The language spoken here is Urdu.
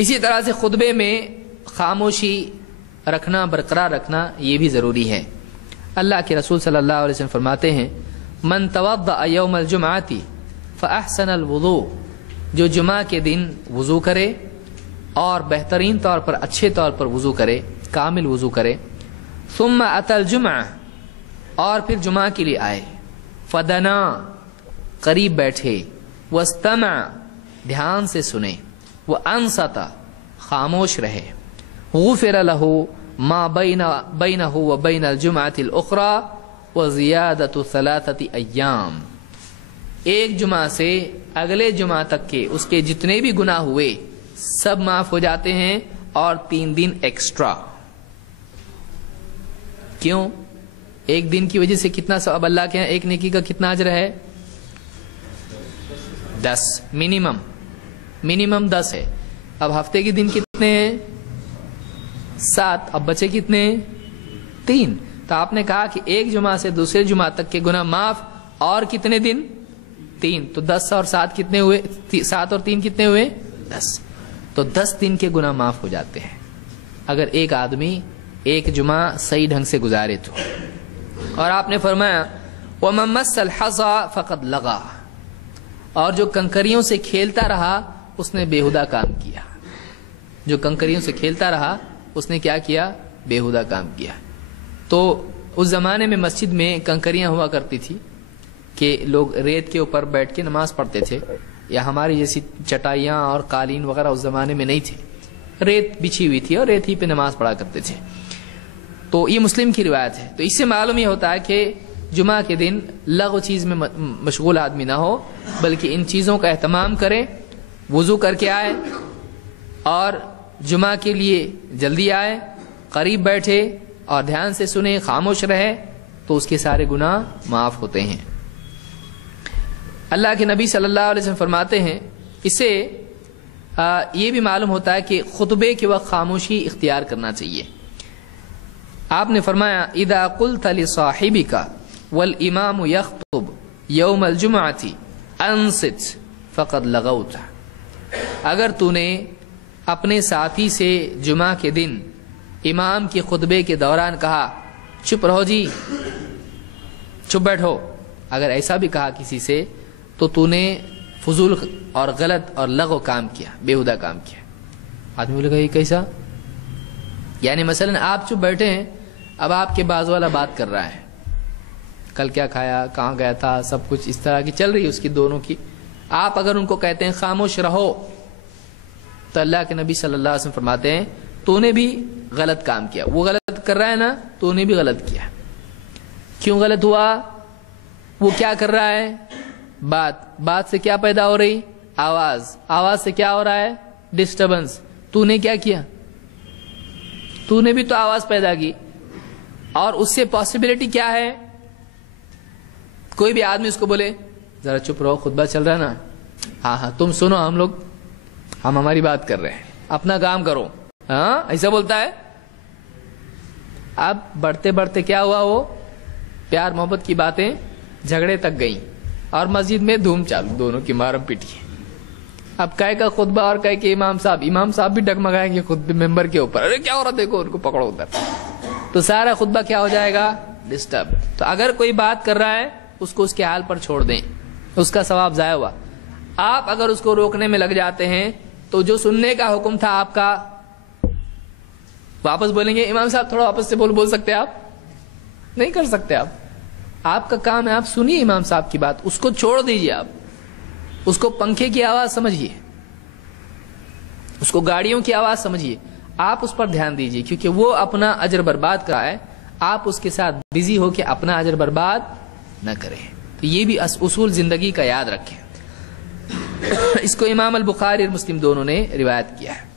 اسی طرح سے خطبے میں خاموشی رکھنا، برقرار رکھنا یہ بھی ضروری ہے۔ اللہ کے رسول صلی اللہ علیہ وسلم فرماتے ہیں من توضأ یوم الجمعۃ فاحسن الوضوء، جو جمعہ کے دن وضو کرے اور بہترین طور پر اچھے طور پر وضو کرے، کامل وضو کرے، ثم اتى الجمعہ، اور پھر جمعہ کے لیے آئے، فدنا، قریب بیٹھے، واستمع، دھیان سے سنے، وانصت، خاموش رہے، غفر له ما بینہ وبین الجمعۃ الاخری وزیادۃ 3 ایام، ایک جمعہ سے اگلے جمعہ تک کے اس کے جتنے بھی گناہ ہوئے سب معاف ہو جاتے ہیں، اور 3 دن ایکسٹرا۔ کیوں؟ ایک دن کی وجہ سے کتنا ثواب اللہ کے ہاں، ایک نیکی کا کتنا اجر ہے؟ 10، منیمم 10 ہے۔ اب ہفتے کے دن کتنے ہیں؟ 7، اب بچے کتنے ہیں؟ 3۔ تو آپ نے کہا کہ ایک جمعہ سے دوسرے جمعہ تک کے گناہ معاف، اور کتنے دن؟ 3۔ تو 10 اور 7 کتنے ہوئے؟ 7 اور 3 کتنے ہوئے؟ 10۔ تو 10 دن کے گناہ معاف ہو جاتے ہیں اگر ایک آدمی ایک جمعہ صحیح ڈھنگ سے گزارے تو۔ اور آپ نے فرمایا وَمَن مَسَّ الْحَصَىٰ فَقَدْ لَغَا، اور جو کنکریوں سے کھیلتا رہا اس نے بےہودہ کام کیا۔ جو کنکریوں سے کھیلتا رہا اس نے کیا کیا؟ بےہودہ کام کیا۔ تو اس زمانے میں مسجد میں کنکریاں ہوا کرتی تھی کہ لوگ ریت کے اوپر بیٹھ کے نماز پڑھتے تھے، یا ہماری جیسی چٹائیاں اور قالین وغیرہ اس زمانے میں نہیں تھے، ریت بچھی ہوئی تھی اور ریت ہی پہ نماز پڑھا کرتے تھے۔ تو یہ مسلم کی روایت ہے۔ تو اس سے معلوم یہ ہوتا ہے کہ جمعہ کے دن لغو چیز میں مشغول آدمی نہ ہو، بلکہ ان چیزوں کا اہتمام کرے، وضو کر کے آئے اور جمعہ کے لیے جلدی آئے، قریب بیٹھے اور دھیان سے سنے، خاموش رہے، تو اس کے سارے گناہ معاف ہوتے ہیں۔ اللہ کے نبی صلی اللہ علیہ وسلم فرماتے ہیں، اس سے یہ بھی معلوم ہوتا ہے کہ خطبے کے وقت خاموشی اختیار کرنا چاہیے۔ آپ نے فرمایا اذا قلت لصاحبك والامام يخطب يوم الجمعة انصت فقد لغوت، اگر تو نے اپنے ساتھی سے جمعہ کے دن امام کے خطبے کے دوران کہا چپ رہو جی، چپ بیٹھو، اگر ایسا بھی کہا کسی سے تو نے فضول اور غلط اور لغو کام کیا، بےہودہ کام کیا۔ آدمی بولے گا یہ کیسا؟ یعنی مثلا آپ چپ بیٹھے ہیں، اب آپ کے بازو والا بات کر رہا ہے، کل کیا کھایا، کہاں گیا تھا، سب کچھ اس طرح کی چل رہی ہے اس کی دونوں کی۔ آپ اگر ان کو کہتے ہیں خاموش رہو، تو اللہ کے نبی صلی اللہ علیہ وسلم فرماتے ہیں تو نے بھی غلط کام کیا۔ وہ غلط کر رہا ہے نا، تو نے بھی غلط کیا۔ کیوں غلط ہوا؟ وہ کیا کر رہا ہے؟ بات سے کیا پیدا ہو رہی؟ آواز سے کیا ہو رہا ہے؟ ڈسٹربنس۔ تو نے کیا کیا؟ تو نے بھی تو آواز پیدا کی، اور اس سے پاسبلٹی کیا ہے؟ کوئی بھی آدمی اس کو بولے ذرا چپ رہو، خطبہ چل رہا ہے نا، ہاں تم سنو، ہم ہماری بات کر رہے ہیں، اپنا کام کرو، ہاں ایسا بولتا ہے۔ اب بڑھتے بڑھتے کیا ہوا؟ وہ پیار محبت کی باتیں جھگڑے تک گئیں، اور مسجد میں دھوم چالو، دونوں کی مارم پیٹی۔ اب کہے کا خطبہ اور کہے کہ امام صاحب بھی ڈگمگائیں گے خطبے ممبر کے اوپر، ارے کیا ہو رہا دیکھو، ان کو پکڑو ادھر، تو سارا خطبہ کیا ہو جائے گا؟ ڈسٹرب۔ تو اگر کوئی بات کر رہا ہے اس کو اس کے حال پر چھوڑ دیں، اس کا ثواب ضائع ہوا۔ آپ اگر اس کو روکنے میں لگ جاتے ہیں تو جو سننے کا حکم تھا آپ کا، واپس بولیں گے امام صاحب تھوڑا واپس سے بول سکتے، آپ نہیں کر سکتے۔ آپ کا کام ہے آپ سنیے امام صاحب کی بات، اس کو چھوڑ دیجیے، آپ اس کو پنکھے کی آواز سمجھیے، اس کو گاڑیوں کی آواز سمجھیے، آپ اس پر دھیان دیجیے، کیونکہ وہ اپنا اجر برباد کرا ہے، آپ اس کے ساتھ بزی ہو کے اپنا اجر برباد نہ کریں۔ تو یہ بھی اصول زندگی کا یاد رکھیں۔ اس کو امام البخاری اور مسلم دونوں نے روایت کیا ہے۔